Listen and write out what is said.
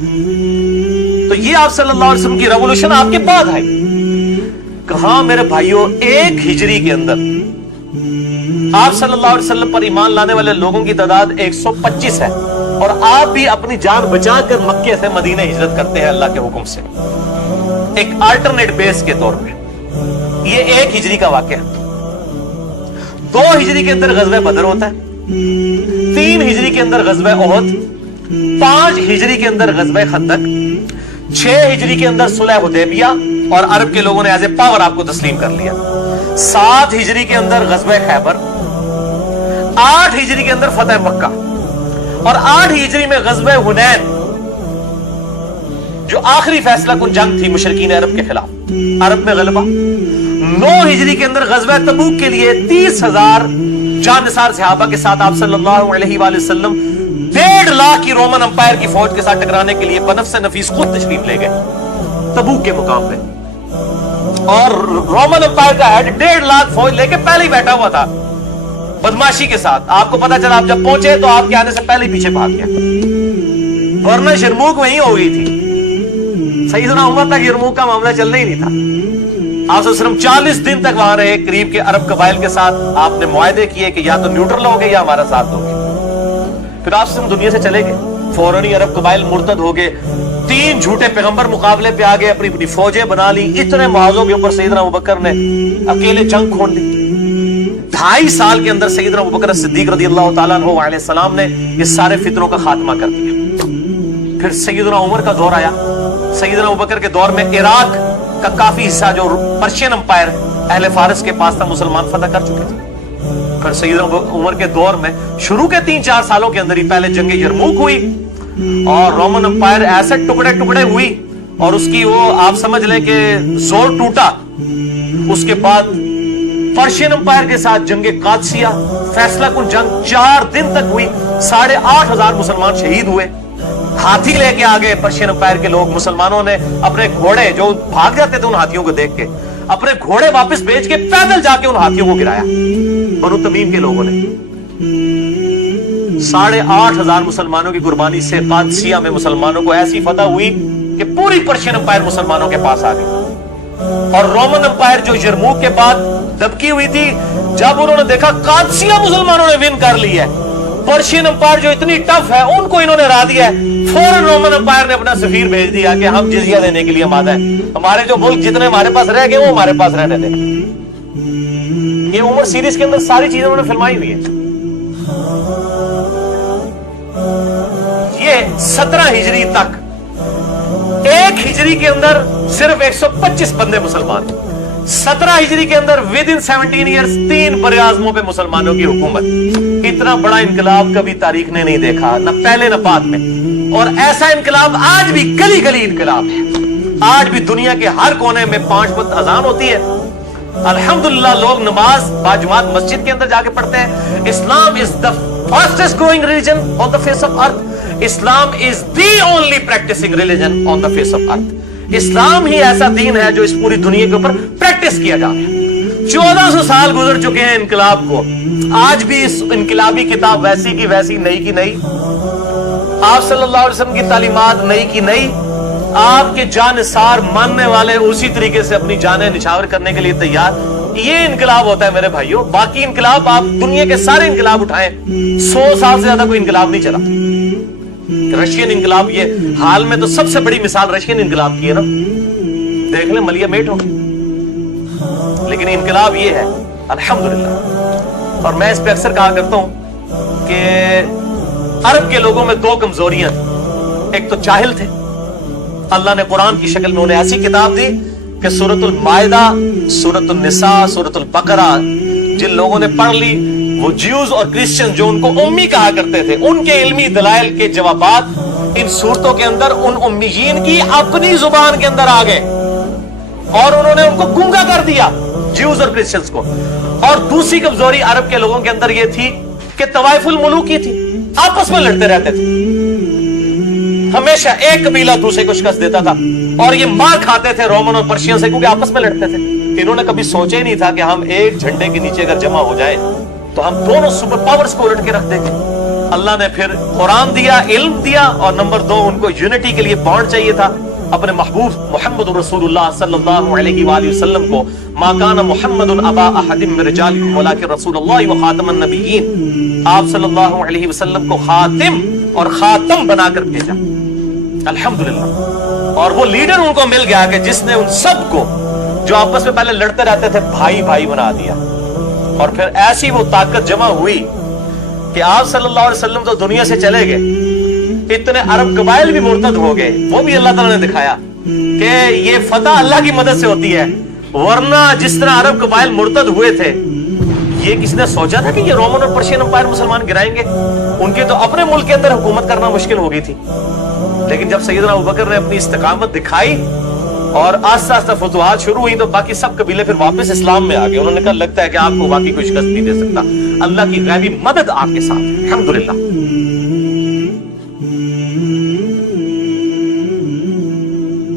تو یہ آپ صلی اللہ علیہ وسلم کی ریولوشن آپ کے بعد آئی. کہاں میرے بھائیوں، 1 ہجری کے اندر آپ صلی اللہ علیہ وسلم پر ایمان لانے والے لوگوں کی تعداد 125 ہے، اور آپ بھی اپنی جان بچا کر مکے سے مدینہ ہجرت کرتے ہیں اللہ کے حکم سے، ایک آلٹرنیٹ بیس کے طور پہ. یہ 1 ہجری کا واقعہ. 2 ہجری کے اندر غزوہ بدر ہوتا ہے، 3 ہجری کے اندر غزوہ احد، 5 ہجری کے اندر غزوہ خندق، 6 ہجری کے اندر صلح حدیبیہ اور عرب کے لوگوں نے ایز اے پاور آپ کو تسلیم کر لیا، 7 ہجری کے اندر غزوہ خیبر، 8 ہجری کے اندر فتح مکہ، اور 8 ہجری میں غزوہ حنین جو آخری فیصلہ کن جنگ تھی مشرکین عرب کے خلاف، عرب میں غلبہ. 9 ہجری کے اندر غزوہ تبوک کے لیے 30,000 جانثار صحابہ کے ساتھ آپ صلی اللہ علیہ وآلہ وسلم 1.5 لاکھ کی رومن امپائر کی فوج کے ساتھ ٹکرانے کے لیے بنفس نفیس خود تشریف لے گئے تبوک کے مقام پہ. اور رومن امپائر کا ہیڈ 1.5 لاکھ فوج لے کے پہلے ہی بیٹھا ہوا تھا بدماشی کے ساتھ. آپ کو پتا چلا آپ جب پہنچے تو آپ کے آنے سے پہلے ہی پیچھے بھاگ گیا، ورنہ یرموک وہیں ہو گئی تھی. سیدنا عمر تک یرموک کا معاملہ چلنا ہی نہیں تھا. آپ صلی اللہ علیہ وسلم 40 دن تک وہاں رہے قریب کے عرب قبائل کے ساتھ. آپ نے معاہدے کیے کہ یا تو نیوٹرل ہوگے یا ہمارا ساتھ ہوگے. پھر آپ سے دنیا سے چلے گئے، فوراً ہی عرب قبائل مرتد ہو گئے. 3 جھوٹے پیغمبر مقابلے پہ آ گئے، اپنی اپنی فوجیں بنا لی. اتنے محاذوں کے اوپر سیدنا ابوبکر نے اکیلے جنگ کھول لی. 2.5 سال کے اندر سیدنا ابوبکر صدیق رضی اللہ تعالیٰ عنہ علیہ السلام نے یہ سارے فتنوں کا خاتمہ کر دیا. پھر سیدنا عمر کا دور آیا. سیدنا ابوبکر کے دور میں عراق کا کافی حصہ جو پرشین امپائر اہل فارس کے پاس تھا مسلمان فتح کر چکے تھے. پھر سیدنا عمر کے دور میں شروع کے 3-4 سالوں کے اندر ہی پہلے جنگ یرموک ہوئی اور رومن امپائر ایسے ٹکڑے ٹکڑے ہوئی اور اس کی وہ آپ سمجھ لیں کہ زور ٹوٹا. اس کے بعد پرشین امپائر کے ساتھ جنگ قادسیہ فیصلہ کن جنگ 4 دن تک ہوئی. 8,500 مسلمان شہید ہوئے. ہاتھی لے کے آگے پرشین امپائر کے لوگ، مسلمانوں نے اپنے گھوڑے جو بھاگ جاتے تھے ان ہاتھیوں کو دیکھ کے، اپنے گھوڑے واپس بیچ کے پیدل جا کے ان ہاتھیوں کو گرایا. بنو تمیم کے لوگوں نے 8,500 مسلمانوں کی قربانی سے قادسیہ میں مسلمانوں کو ایسی فتح ہوئی کہ پوری پرشین امپائر مسلمانوں کے پاس آ گئی. اور رومن امپائر جو یرموک کے بعد دبکی ہوئی تھی، جب انہوں نے دیکھا قادسیہ مسلمانوں نے ون کر لی ہے، پرشین امپائر جو اتنی ٹف ہے ان کو انہوں نے ہرا دیا ہے، فوراً رومن امپائر نے اپنا سفیر بھیج دیا کہ ہم جزیہ دینے کے لیے آمادہ ہیں، ہمارے جو ملک جتنے ہمارے پاس رہ گئے وہ ہمارے پاس رہنے دیں. یہ عمر سیریز کے اندر ساری چیزیں انہوں نے فلمائی ہوئی ہیں. یہ 17 ہجری تک 1 ہجری کے اندر صرف 125 بندے مسلمان. 17 ہجری کے اندر ود ان 17 ایئرز 3 براعظموں پہ مسلمانوں کی حکومت. اتنا بڑا انقلاب کبھی تاریخ نے نہیں دیکھا، نہ پہلے نہ بعد میں. اور ایسا انقلاب آج بھی گلی گلی انقلاب ہے. آج بھی دنیا کے ہر کونے میں 5 وقت اذان ہوتی ہے. الحمدللہ لوگ نماز باجماعت مسجد کے اندر جا کے پڑھتے ہیں. اسلام is the fastest growing religion on the face of earth. Islam is the only practicing religion on the face of earth. اسلام ہی ایسا دین ہے جو اس پوری دنیا کے اوپر پریکٹس کیا جا رہا ہے. 1400 سال گزر چکے ہیں انقلاب کو، آج بھی اس انقلابی کتاب ویسی کی ویسی، نئی کی نئی. آپ صلی اللہ علیہ وسلم کی تعلیمات نئی کی نئی. آپ کے جانثار ماننے والے اسی طریقے سے اپنی جانیں نچھاور کرنے کے لیے تیار. یہ انقلاب ہوتا ہے میرے بھائیوں. باقی انقلاب آپ دنیا کے سارے انقلاب اٹھائیں، 100 سال سے زیادہ کوئی انقلاب نہیں چلا. رشین انقلاب یہ حال میں تو سب سے بڑی مثال رشین انقلاب کی ہے نا، دیکھ لیں ملیا میٹ ہوگی. لیکن انقلاب یہ ہے الحمدللہ. اور میں اس پہ اکثر کہا کرتا ہوں کہ عرب کے لوگوں میں 2 کمزوریاں. ایک تو جاہل تھے. اللہ نے قرآن کی شکل میں انہیں ایسی کتاب دی کہ سورۃ المائدہ، سورۃ النساء، سورۃ البقرہ جن لوگوں نے پڑھ لی، وہ جیوز اور کرسچن جو ان کو امی کہا کرتے تھے، ان کے علمی دلائل کے جوابات ان صورتوں کے اندر ان امیین کی اپنی زبان کے اندر آ گئے اور انہوں نے ان کو گونگا کر دیا جیوز اور کرسچنز کو. اور دوسری کمزوری عرب کے لوگوں کے اندر یہ تھی کہ طوائف الملوکی تھی، آپس میں لڑتے رہتے تھے. ہمیشہ ایک قبیلہ دوسرے کو شکست دیتا تھا اور یہ مار کھاتے تھے رومن اور پرشین سے کیونکہ آپس میں لڑتے تھے. انہوں نے کبھی سوچا ہی نہیں تھا کہ ہم ایک جھنڈے کے نیچے اگر جمع ہو جائے تو ہم دونوں سپر پاورز کو الٹ کے رکھ دیں گے. اللہ نے پھر قرآن دیا، علم دیا، اور نمبر 2 ان کو یونٹی کے لیے بانڈ چاہیے تھا اپنے محبوب محمد رسول اللہ صلی اللہ علیہ وآلہ وسلم کو. ما کان محمد ابا احد من رجالکم ولکن رسول اللہ وخاتم النبیین. آپ صلی اللہ علیہ وسلم کو خاتم اور خاتم بنا کر بھیجا الحمدللہ. اور وہ لیڈر ان کو مل گیا کہ جس نے ان سب کو جو آپس میں پہلے لڑتے رہتے تھے بھائی بھائی بنا دیا. اور پھر ایسی وہ طاقت جمع ہوئی کہ آپ صلی اللہ علیہ وسلم تو دنیا سے چلے گئے، اتنے عرب قبائل بھی مرتد ہو گئے. وہ بھی اللہ تعالیٰ نے دکھایا کہ یہ فتح اللہ کی مدد سے ہوتی ہے، ورنہ جس طرح عرب قبائل مرتد ہوئے تھے، یہ کسی نے سوچا تھا کہ یہ رومن اور پرشین امپائر مسلمان گرائیں گے؟ ان کے تو اپنے ملک کے اندر حکومت کرنا مشکل ہو گئی تھی. لیکن جب سیدنا ابوبکر نے اپنی استقامت دکھائی اور آہستہ آہستہ فتوحات شروع ہوئی تو باقی سب قبیلے پھر واپس اسلام میں آ گئے. انہوں نے کہا لگتا ہے کہ آپ کو باقی کوئی شکست نہیں دے سکتا، اللہ کی غیبی مدد آپ کے ساتھ. الحمدللہ.